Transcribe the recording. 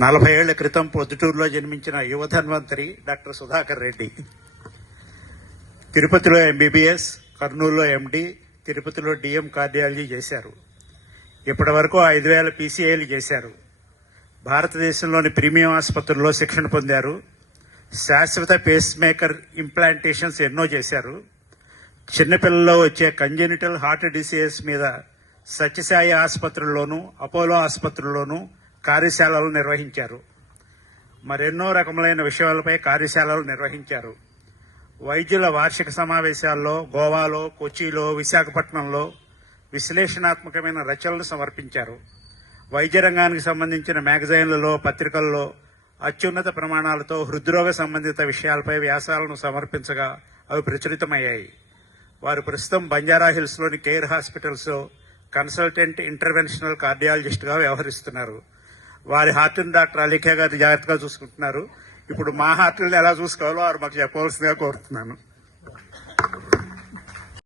40 ఏళ్ల క్రితం పొద్దుటూరులో జన్మించిన యువ ధన్వంతరి డాక్టర్ సుధాకర్ రెడ్డి. తిరుపతిలో ఎంబీబీఎస్, కర్నూలులో ఎండి, తిరుపతిలో డిఎం కార్డియాలజీ చేశారు. ఇప్పటి వరకు 5,000 పీసీఐలు చేశారు. భారతదేశంలోని ప్రీమియం ఆసుపత్రుల్లో శిక్షణ పొందారు. శాశ్వత పేస్ మేకర్ ఇంప్లాంటేషన్స్ ఎన్నో చేశారు. చిన్నపిల్లల్లో వచ్చే కంజెనిటల్ హార్ట్ డిసీజెస్ మీద సత్యసాయి ఆసుపత్రుల్లోనూ, అపోలో ఆసుపత్రుల్లోనూ కార్యశాలలు నిర్వహించారు. మరెన్నో రకములైన విషయాలపై కార్యశాలలు నిర్వహించారు. వైద్యుల వార్షిక సమావేశాల్లో గోవాలో, కొచ్చిలో, విశాఖపట్నంలో విశ్లేషణాత్మకమైన రచనలు సమర్పించారు. వైద్య రంగానికి సంబంధించిన మ్యాగజైన్లలో, పత్రికల్లో అత్యున్నత ప్రమాణాలతో హృద్రోగ సంబంధిత విషయాలపై వ్యాసాలను సమర్పించగా అవి ప్రచురితమయ్యాయి. వారు ప్రస్తుతం బంజారాహిల్స్లోని కేర్ హాస్పిటల్స్లో కన్సల్టెంట్ ఇంటర్వెన్షనల్ కార్డియాలజిస్ట్గా వ్యవహరిస్తున్నారు. వారి హార్ట్ని డాక్టర్ అలీఖా గారు జాగ్రత్తగా చూసుకుంటున్నారు. ఇప్పుడు మా హార్ట్ని ఎలా చూసుకోవాలో వారు మాకు చెప్పవలసిందిగా కోరుతున్నాను.